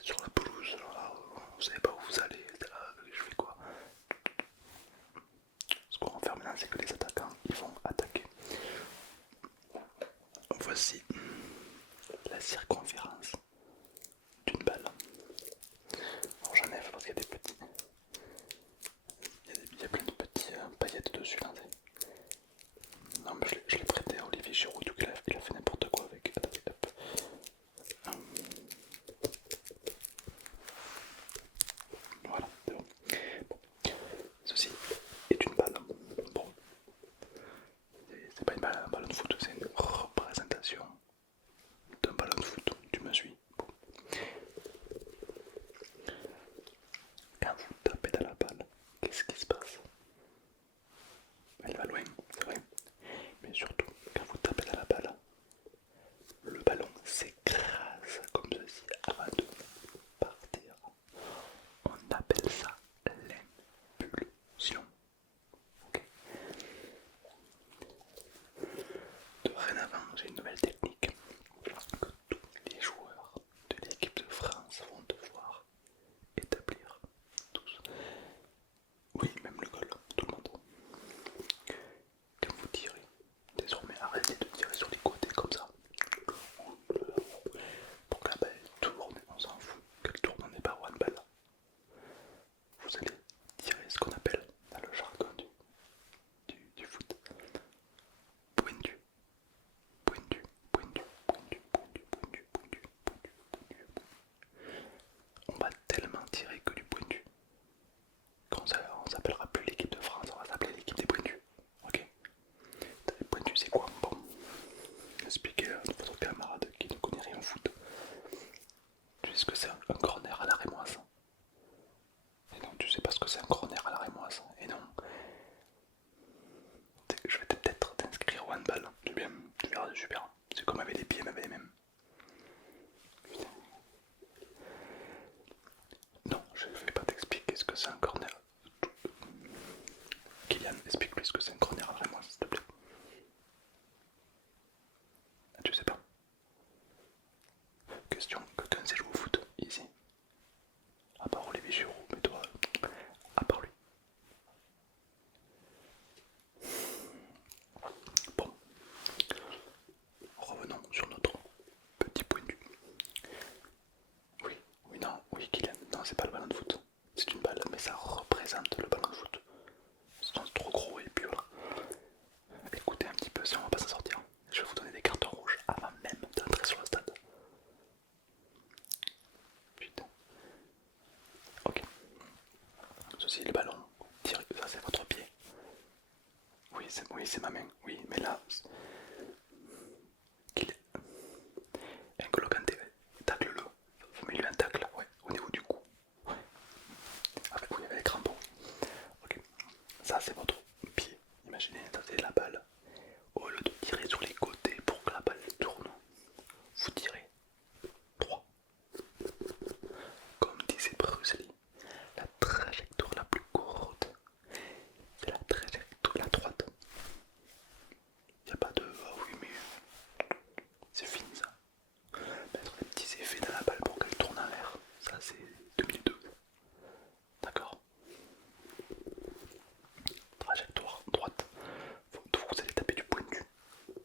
êtes sur la pelouse, là, vous savez pas où vous allez, là, je fais quoi? Ce qu'on va faire maintenant, c'est que les attaquants ils vont attaquer. Voici la circonférence d'une balle. Alors j'enlève parce qu'il y a des petits. Il y a plein de petits paillettes dessus là. Non mais je l'ai prêté à Olivier Giroud, donc il a fait n'importe quoi avec. Attendez, hop. Voilà, c'est bon. Bon. Ceci est une balle. Bon, c'est pas une balle, un ballon de foot, c'est une représentation d'un ballon de foot. Tu me suis? Bon. Quand vous tapez dans la balle, qu'est-ce qui se passe? Elle va loin, c'est vrai. Mais surtout, quand vous tapez dans la balle, le ballon s'écrase comme ceci avant de partir. On appelle ça l'impulsion. Okay. Dorénavant, j'ai une nouvelle technique que tous les joueurs de l'équipe de France vont devoir établir. Tous. Oui, même le goal, tout le monde. Quand vous tirez, désormais arrêtez de tirer sur les côtés comme ça. Pour que la balle tourne, on s'en fout qu'elle tourne, on n'est pas one-ball. Vous allez tirer ce qu'on appelle, dans le jargon du foot, pointu, pointu, pointu, pointu, pointu, pointu, pointu, pointu, pointu. On va tellement tirer que du pointu qu'on s'appellera plus l'équipe de France, on va s'appeler l'équipe des pointus. Ok. Les pointus c'est quoi? Bon, expliquez à votre camarade qui ne connaît rien au foot. Tu sais ce que c'est un corner à la rémoise? Et non, tu sais pas ce que c'est un corner à la rémoise? Et non. Je vais peut-être t'inscrire au handball. Tu verras, c'est super. C'est comme avec les pieds, mais avec les mêmes. Putain. Non, je ne vais pas t'expliquer ce que c'est un corner. Kylian, explique-lui ce que c'est un corner à la rémoise, s'il te plaît. Ah, tu sais pas? Question, quelqu'un sait jouer au foot ici? À part Olivier Giroud, mais toi, à part lui. Bon, revenons sur notre petit point de vue. Oui, oui, non, oui, Kylian, non, c'est pas le ballon de foot. C'est une balle, mais ça représente le ballon de foot. C'est trop gros et puis voilà. Écoutez un petit peu si on va pas s'en sortir. Je vais vous donner des cartons rouges avant même d'entrer sur le stade. Putain. Ok. Ceci est le ballon. Tirez, ça c'est votre pied. Oui, c'est ma main. Oui, mais là, qu'il N'Golo Kanté, tacle-le. Mets-lui un tacle, ouais, au niveau du cou. Ouais. Oui, avec les crampons. Ok. Ça c'est votre pied. Imaginez, ça c'est la balle. Au lieu de tirer sur les côtés pour que la balle tourne, vous tirez droit. Comme disait Bruce Lee, la trajectoire la plus courte, c'est la trajectoire la droite. Y a pas de ah oui mais c'est fini ça. Mettre des petits effets dans la balle pour qu'elle tourne en l'air, ça c'est 2002. D'accord. Trajectoire droite. Vous allez taper du pointu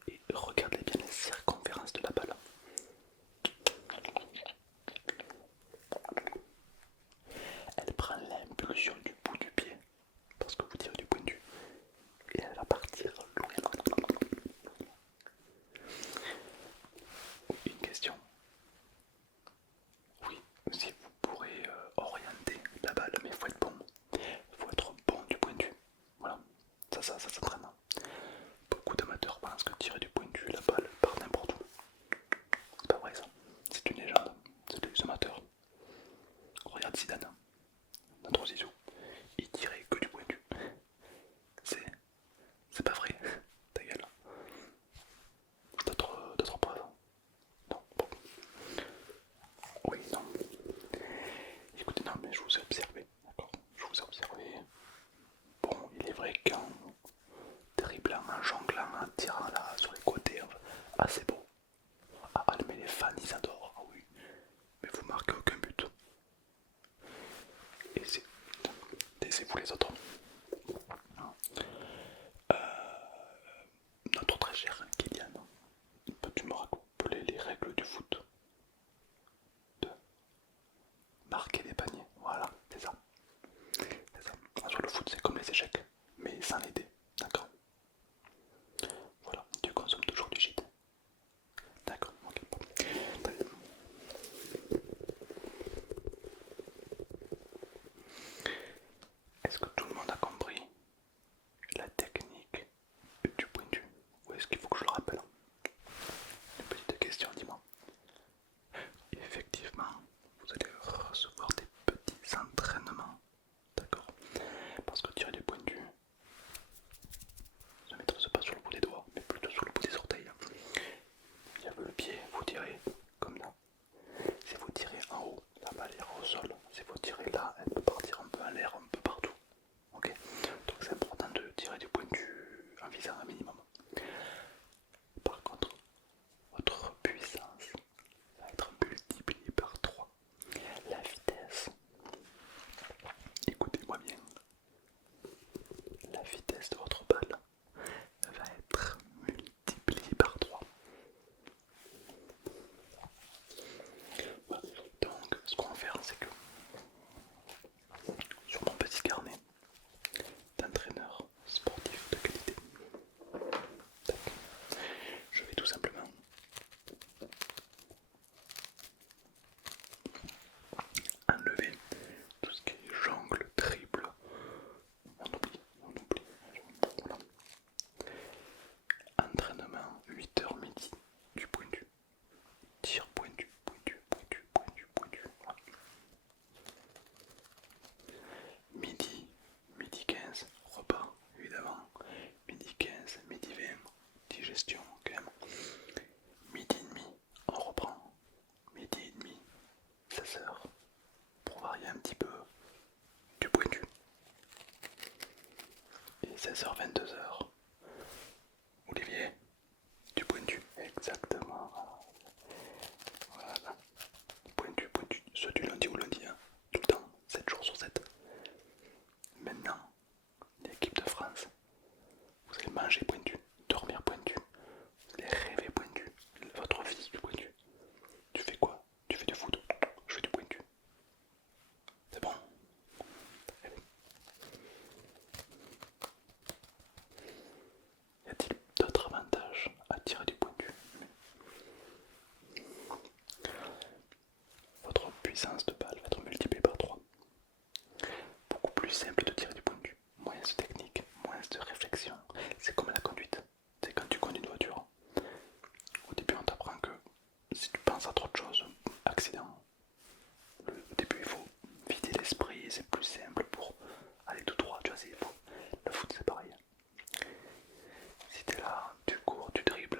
et regardez bien la circonférence de la balle. Elle prend l'impulsion du bout du pied parce que vous tirez du pointu et elle va partir loin. Une question. Oui, si vous pourrez orienter la balle, mais il faut être bon. Il faut être bon du pointu. Voilà, ça s'entraîne. Beaucoup d'amateurs pensent que tirer du pointu, la balle part n'importe où. C'est pas vrai ça. C'est une légende. C'est des amateurs. Regarde Zidane, notre Zizou. Il tirait que du pointu. C'est pas vrai. Ta gueule. D'autres preuves? Non, bon. Oui, non. Écoutez, non, mais je vous ai observé, d'accord? Je vous ai observé. Bon, il est vrai qu'en dribblant, en jonglant, en tirant là sur les côtés, c'est beau. Ah, mais les fans ils adorent, ah oui. Mais vous marquez aucun but. Taisez-vous les autres. Notre très cher Kylian, peux-tu me rappeler les règles du foot? De marquer des paniers, voilà, c'est ça. C'est ça. Sur le foot, c'est comme les échecs, mais sans les dés, d'accord? Voilà, tu consommes toujours du gîte. D'accord, ok. Très bien. Est-ce que tout le monde a compris la technique du point de vue? Ou est-ce qu'il faut que je le rappelle? Une petite question, dis-moi. Effectivement, vous allez recevoir des petits entraînements, d'accord? Parce que tirer des points de vue ne maîtrise pas sur le bout des doigts, mais plutôt sur le bout des orteils. Il y a le pied, vous tirez comme là. Si vous tirez en haut, la balle ira au sol. Si vous tirez là, elle peut partir un peu en l'air, un peu partout. Ok. Donc c'est important de tirer du point de vue en visant un minimum. Par contre, votre puissance va être multipliée par 3. La vitesse, écoutez-moi bien, la vitesse de votre balle va être multipliée par 3. Voilà. Donc ce qu'on va faire, c'est que sur mon petit carnet d'entraîneur sportif de qualité, je vais tout simplement enlever tout ce qui est jongle, triple, on oublie, voilà. Entraînement 8h midi, du pointu, tir pointu, pointu, voilà. Midi 15, repas, évidemment, midi 15, midi 20, digestion quand même, midi et demi, on reprend, midi et demi, 16h, pour varier un petit peu du pointu, et 16h, 22h, Olivier, du pointu, exactement, voilà, pointu, ce du lundi au lundi, hein. Tout le temps, 7 jours sur 7. Maintenant, l'équipe de France, vous allez manger pointu, dormir pointu, vous allez rêver pointu, votre vie du pointu. Tu fais quoi? Tu fais du foot? Je fais du pointu. C'est bon? Y a-t-il d'autres avantages à tirer du pointu? Votre puissance de balle va être multipliée par 3. Beaucoup plus simple de tirer du pointu. Moins de technique, moins de réflexion. C'est comme la conduite. C'est quand tu conduis une voiture. Au début, on t'apprend que si tu penses à trop de choses, accident. Au début, il faut vider l'esprit, c'est plus simple pour aller tout droit. Tu vois, le foot, c'est pareil. Si t'es là, tu cours, tu dribbles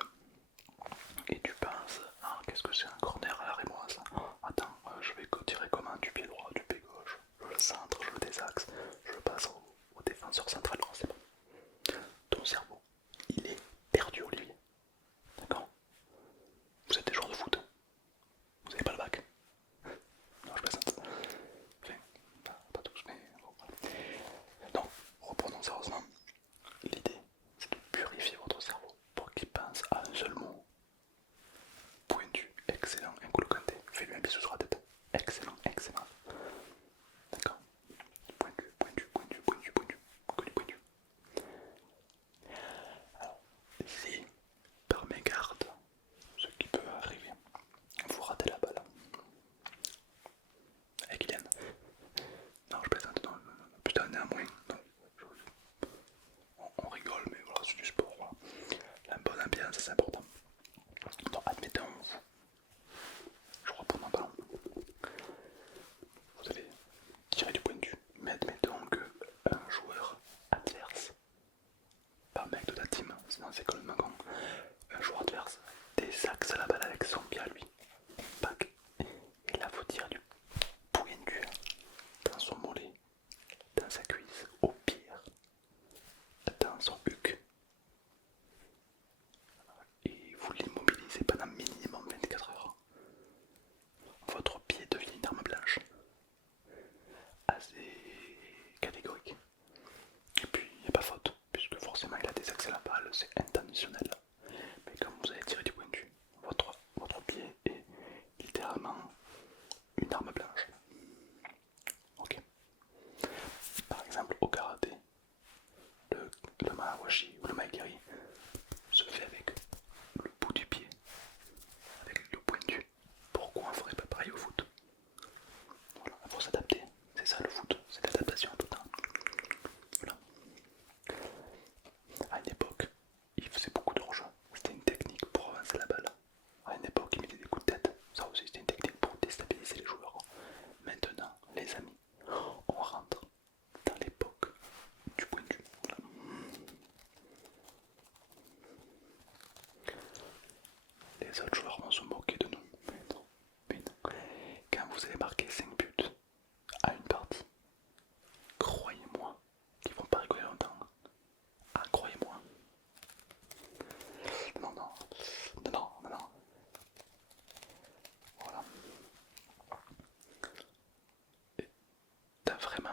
et tu penses, ah, qu'est-ce que c'est un corner à l'arrêt moi ça? Attends, je vais tirer comment? Du pied droit, du pied gauche, je le centre, je le désaxe, je passe au défenseur central, non, c'est bon. Ton cerveau, il est perdu, Olivier. D'accord? Vous êtes des joueurs de foot, vous n'avez pas le bac. Non, je plaisante. Enfin, pas tous, mais bon, voilà. Non, reprenons sérieusement. L'idée, c'est de purifier votre cerveau pour qu'il pense à un seul mot. Pointu, excellent, N'Golo Kanté. Fais-lui un bisou sur la tête. Excellent, excellent. D'accord? Pointu. Que du pointu. Alors, si par mégarde, ce qui peut arriver, vous ratez la balle. Avec Kylian. Non, je plaisante, non, putain, néanmoins. Non, on rigole, mais voilà, c'est du sport. Voilà. La bonne ambiance, c'est important. Donc, admettons, je reprends un ballon. Vous allez tirer du point de vue, mais admettons qu'un joueur adverse, pas un mec de ta team, sinon c'est comme le magon, un joueur adverse désaxe la balle avec son pied à lui. Pac. Et là, vous tirez du point de vue dans son mollet, dans sa cuisse, au pire, dans son huc. Et vous l'immobilisez pendant minimum 24 heures. Votre pied devient une arme blanche. Assez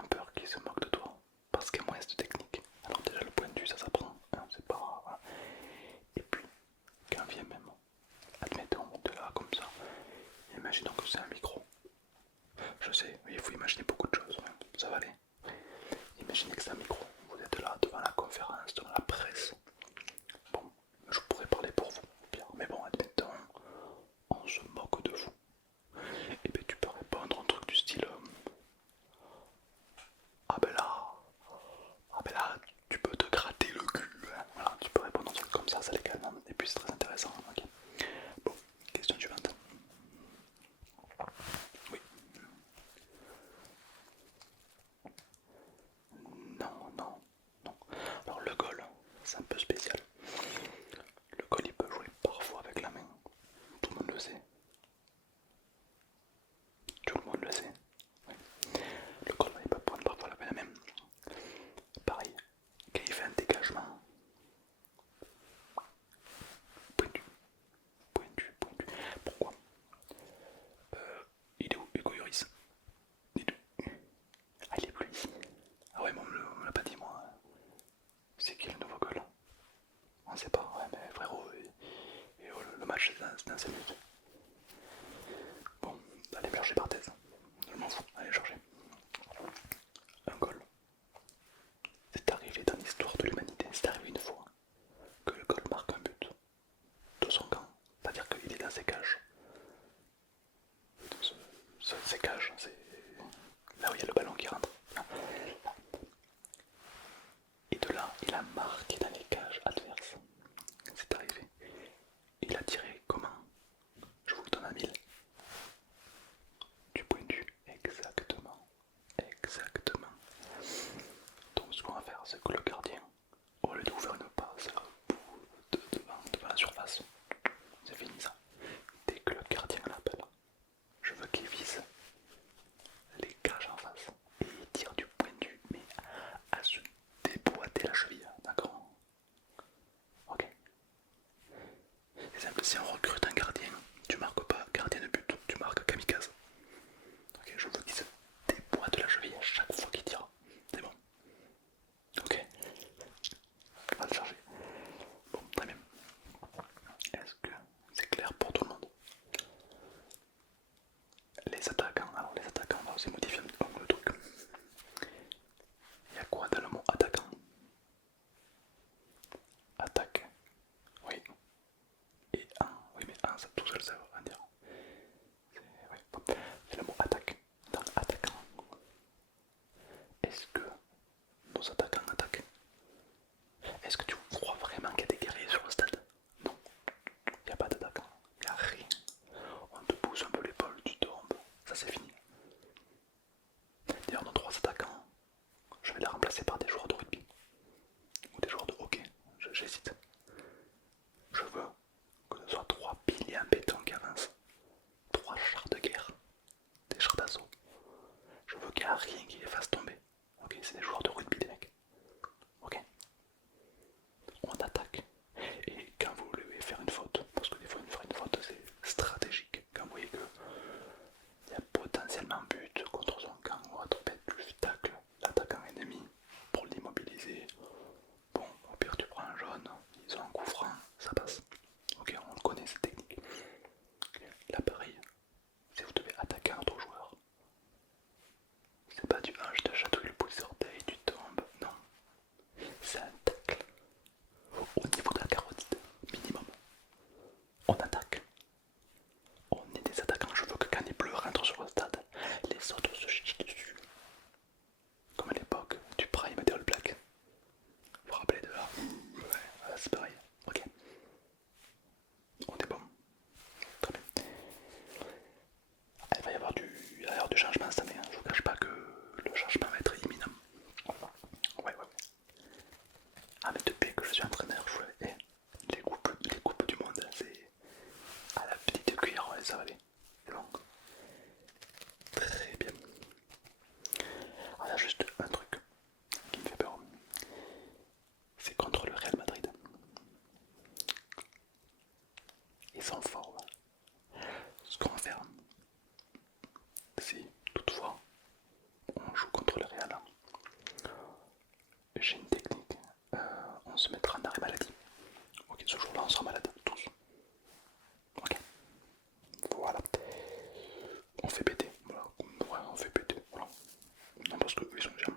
vraiment peur qu'ils se moquent de toi parce qu'il y a moins de technique. Alors déjà le point de vue ça s'apprend, hein, c'est pas... Voilà. Et puis, quand vient même, admettons, de là comme ça, imaginons que c'est un micro. Je sais, il faut imaginer beaucoup de choses, hein, ça va aller. Imaginez que c'est un micro, vous êtes là devant la conférence, devant la presse. Bon, je pourrais parler pour vous, bien, mais bon, admettons, on se moque de vous. Et bien tu peux répondre un truc du style ah ben là, tu peux te gratter le cul. Hein. Voilà, tu peux répondre un truc comme ça les calme. Et puis c'est très intéressant. Okay. Bon, question suivante. Oui. Non, non, non. Alors le goal, c'est un peu spécial. Le goal, il peut jouer parfois avec la main. Tout le monde le sait. Tout le monde le sait. Oui. Le goal, il peut prendre parfois la main. Pareil, quand il fait un dégagement, pointu, pointu. Pourquoi il est où Hugo Lloris? Il est où? Ah, il est plus ici. Ah ouais, mais on me l'a pas dit moi. C'est qui le nouveau goal? On sait pas, ouais, mais frérot, le match c'est dans 5 minutes. Bon, allez, chercher Barthez. Je m'en fous, allez, chercher. Un goal. C'est arrivé dans l'histoire de l'humanité, c'est arrivé une fois que le goal marque un but de son camp. C'est-à-dire qu'il est dans ses cages. Ses cages, c'est là où il y a le ballon qui rentre. Et de là, il a marqué dans les cages adverses. C'est arrivé. Il a tiré comment? Je vous le donne à 1000. Du point de vue. Exactement. Exactement. Donc ce qu'on va faire, c'est que le gardien, au lieu d'ouvrir une passe devant la surface, c'est fini ça. Dès que le gardien l'appelle, je veux qu'il vise les cages en face et il tire du point de vue, mais à se déboîter la cheville, d'accord? Ok. C'est simple, si on recrute un gardien, tu marques pas gardien de but, tu marques kamikaze. Ok, je veux qu'il se déboîte la cheville à chaque fois qu'il tire. C'est bon. Ok. On va le charger. Bon, très bien. Est-ce que c'est clair pour tout le monde? Les attaquants, alors les attaquants, on va aussi modifier un peu le truc. Il y a quoi dans le mot attaquant? Attaque, oui. Et un, oui mais un ça tout seul ça veut rien dire. C'est le mot attaque. Donc attaquant. Est-ce que nos attaquants attaquent? Est-ce que tu crois vraiment qu'il y a des guerriers sur le stade? Non, il n'y a pas d'attaquant, il n'y a rien. On te pousse un peu l'épaule, tu tombes, ça c'est fini. D'ailleurs nos 3 attaquants, je vais les remplacer par des joueurs de rugby. Ou des joueurs de hockey, j'hésite. Je veux que ce soit 3 piliers en béton qui avancent. 3 chars de guerre, des chars d'assaut. Je veux qu'il n'y ait rien qui les fasse tomber. Ok, c'est des joueurs de rugby les mecs. Ok. On attaque. Et quand vous voulez faire une faute, parce que des fois faire une faute c'est stratégique. Quand vous voyez que il y a potentiellement but contre son camp ou autre, tu tacles l'attaquant ennemi pour l'immobiliser. Bon, au pire tu prends un jaune, ils ont un coup franc, ça passe. Ok, on connaît cette technique. Là pareil, si vous devez attaquer un autre joueur, c'est pas du 1, je te chatouille le bout des orteils, tu tombes, non. C'est un tacle au niveau de la carotide, minimum. On attaque. On est des attaquants, je veux que quand les bleus rentrent sur le stade, les autres se chient dessus. Comme à l'époque du Prime des All Blacks. Vous vous rappelez de là? Ouais, c'est pareil. Ok. On est bon. Très bien. Il va y avoir du changement cette année. Hein. Je vous cache pas que le changement va être imminent. Ouais. Ah mais depuis que je suis entraîneur, je fais les coupes du monde, c'est à la petite cuillère, ouais, ça va aller. C'est bon. Très bien. Alors il y a juste un truc qui me fait peur. C'est contre le Real Madrid. Ils sont forts. Ce qu'on va faire, si toutefois on joue contre le Real, j'ai une technique. On se mettra en arrêt maladie. Ok, ce jour-là, on sera malade, tous. Ok, voilà. On fait péter, voilà. Ouais, on fait péter, voilà. Non, parce que eux, ils sont déjà.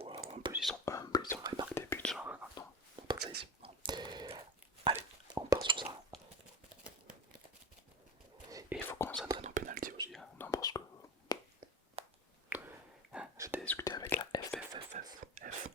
Voilà, en plus, ils sont humbles, ils ont la marque des buts, genre. Non, pas de ça ici. Non. Allez, on part sur ça. Et il faut qu'on s'entraîne au penalty aussi, hein. Non, parce que. Hein, j'ai discuté avec la FFFF. F.